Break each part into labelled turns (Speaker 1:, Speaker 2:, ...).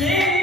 Speaker 1: Sing.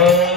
Speaker 1: Oh.